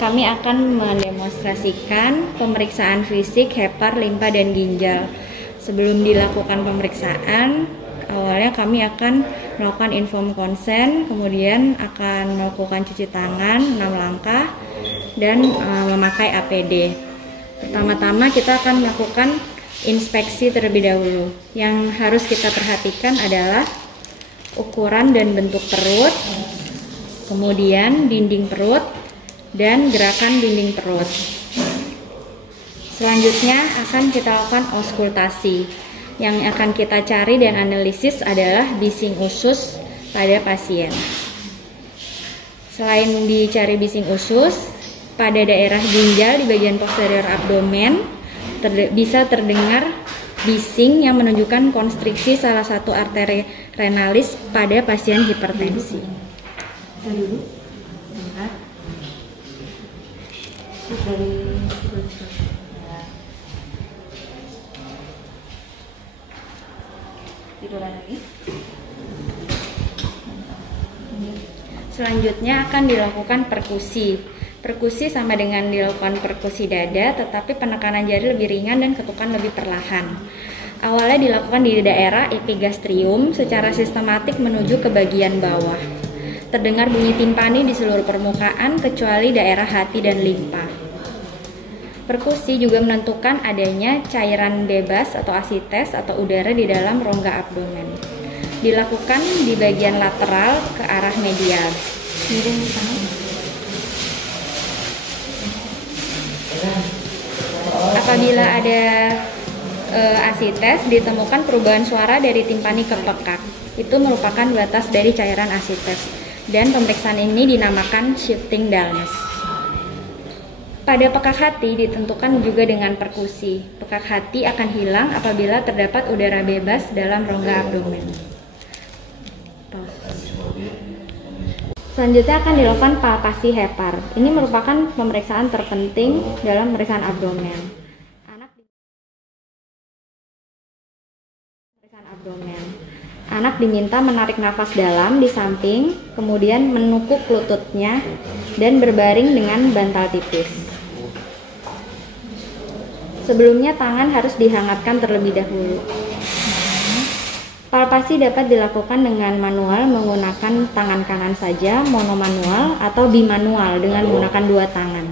Kami akan mendemonstrasikan pemeriksaan fisik hepar, limpa, dan ginjal. Sebelum dilakukan pemeriksaan, awalnya kami akan melakukan inform consent, kemudian akan melakukan cuci tangan 6 langkah, dan memakai APD. Pertama-tama kita akan melakukan inspeksi terlebih dahulu. Yang harus kita perhatikan adalah ukuran dan bentuk perut, kemudian dinding perut, dan gerakan dinding perut. Selanjutnya akan kita lakukan auskultasi. Yang akan kita cari dan analisis adalah bising usus pada pasien. Selain dicari bising usus, pada daerah ginjal di bagian posterior abdomen bisa terdengar bising yang menunjukkan konstriksi salah satu arteri renalis pada pasien hipertensi. Selanjutnya akan dilakukan perkusi. Perkusi sama dengan dilakukan perkusi dada, tetapi penekanan jari lebih ringan dan ketukan lebih perlahan. Awalnya dilakukan di daerah epigastrium secara sistematik menuju ke bagian bawah. Terdengar bunyi timpani di seluruh permukaan kecuali daerah hati dan limpa. Perkusi juga menentukan adanya cairan bebas atau asites atau udara di dalam rongga abdomen. Dilakukan di bagian lateral ke arah medial. Apabila ada asites, ditemukan perubahan suara dari timpani ke pekak. Itu merupakan batas dari cairan asites. Dan pemeriksaan ini dinamakan shifting dullness. Pada pekak hati ditentukan juga dengan perkusi. Pekak hati akan hilang apabila terdapat udara bebas dalam rongga abdomen. Selanjutnya akan dilakukan palpasi hepar. Ini merupakan pemeriksaan terpenting dalam pemeriksaan abdomen. Anak diminta menarik nafas dalam di samping, kemudian menukuk lututnya dan berbaring dengan bantal tipis. Sebelumnya tangan harus dihangatkan terlebih dahulu. Palpasi dapat dilakukan dengan manual menggunakan tangan kanan saja, monomanual, atau bimanual dengan menggunakan 2 tangan.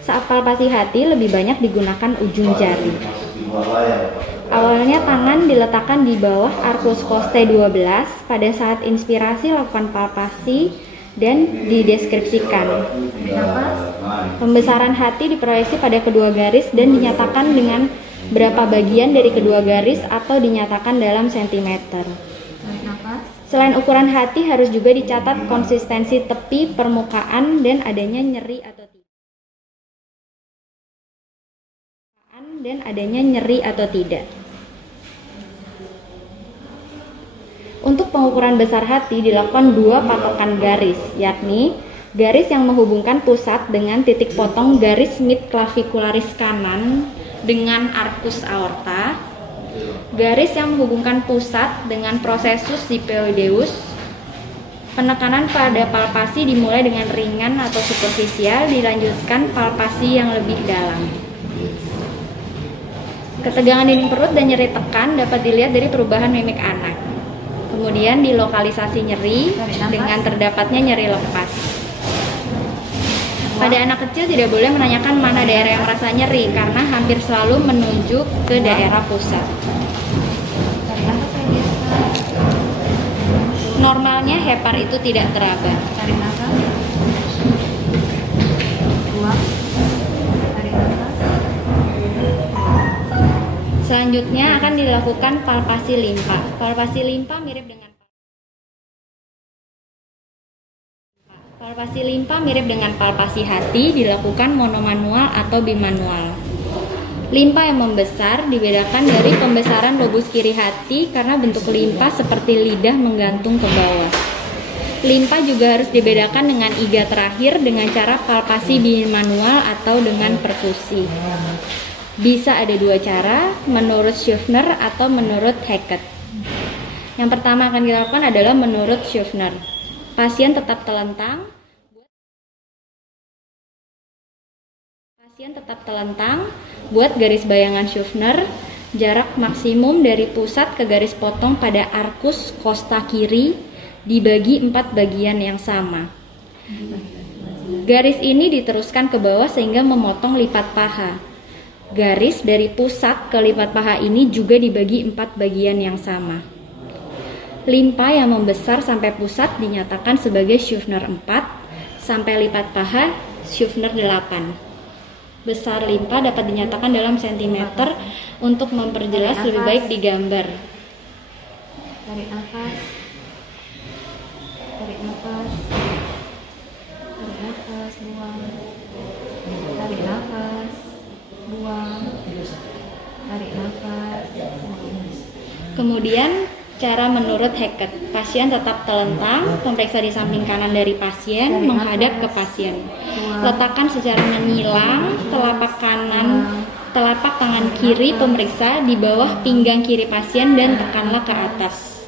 Saat palpasi hati lebih banyak digunakan ujung jari. Awalnya tangan diletakkan di bawah arcus costae 12. Pada saat inspirasi lakukan palpasi dan dideskripsikan. Pembesaran hati diproyeksi pada kedua garis dan dinyatakan dengan berapa bagian dari kedua garis atau dinyatakan dalam sentimeter. Selain ukuran hati harus juga dicatat konsistensi tepi, permukaan, dan adanya nyeri atau tidak. Untuk pengukuran besar hati dilakukan 2 patokan garis, yakni garis yang menghubungkan pusat dengan titik potong garis midclavicularis kanan dengan arcus aorta, garis yang menghubungkan pusat dengan processus siphoideus. Penekanan pada palpasi dimulai dengan ringan atau superficial, dilanjutkan palpasi yang lebih dalam. Ketegangan dinding perut dan nyeri tekan dapat dilihat dari perubahan mimik anak. Kemudian di lokalisasi nyeri dengan terdapatnya nyeri lepas. Pada anak kecil tidak boleh menanyakan mana daerah yang merasa nyeri karena hampir selalu menuju ke daerah pusat. Normalnya hepar itu tidak teraba. Selanjutnya akan dilakukan palpasi limpa. Palpasi limpa mirip dengan palpasi hati, dilakukan monomanual atau bimanual. Limpa yang membesar dibedakan dari pembesaran lobus kiri hati karena bentuk limpa seperti lidah menggantung ke bawah. Limpa juga harus dibedakan dengan iga terakhir dengan cara palpasi bimanual atau dengan perkusi. Bisa ada 2 cara, menurut Schaffner atau menurut Hackett. Yang pertama akan dilakukan adalah menurut Schaffner. Pasien tetap telentang. Pasien tetap telentang, buat garis bayangan Schuffner, jarak maksimum dari pusat ke garis potong pada arkus kosta kiri dibagi 4 bagian yang sama. Garis ini diteruskan ke bawah sehingga memotong lipat paha. Garis dari pusat ke lipat paha ini juga dibagi 4 bagian yang sama. Limpa yang membesar sampai pusat dinyatakan sebagai Schuffner 4, sampai lipat paha Schuffner 8. Besar limpa dapat dinyatakan dalam sentimeter. Untuk memperjelas lebih baik digambar. Tarik nafas. Tarik nafas. Tarik nafas, buang. Tarik nafas, buang. Tarik nafas, buang. Kemudian cara menurut Hackett, pasien tetap telentang, pemeriksa di samping kanan dari pasien, menghadap ke pasien. Letakkan secara menyilang telapak tangan kiri pemeriksa di bawah pinggang kiri pasien dan tekanlah ke atas.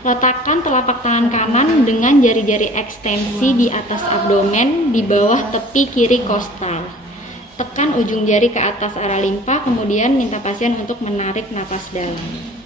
Letakkan telapak tangan kanan dengan jari-jari ekstensi di atas abdomen di bawah tepi kiri kostal. Tekan ujung jari ke atas arah limpa, kemudian minta pasien untuk menarik napas dalam.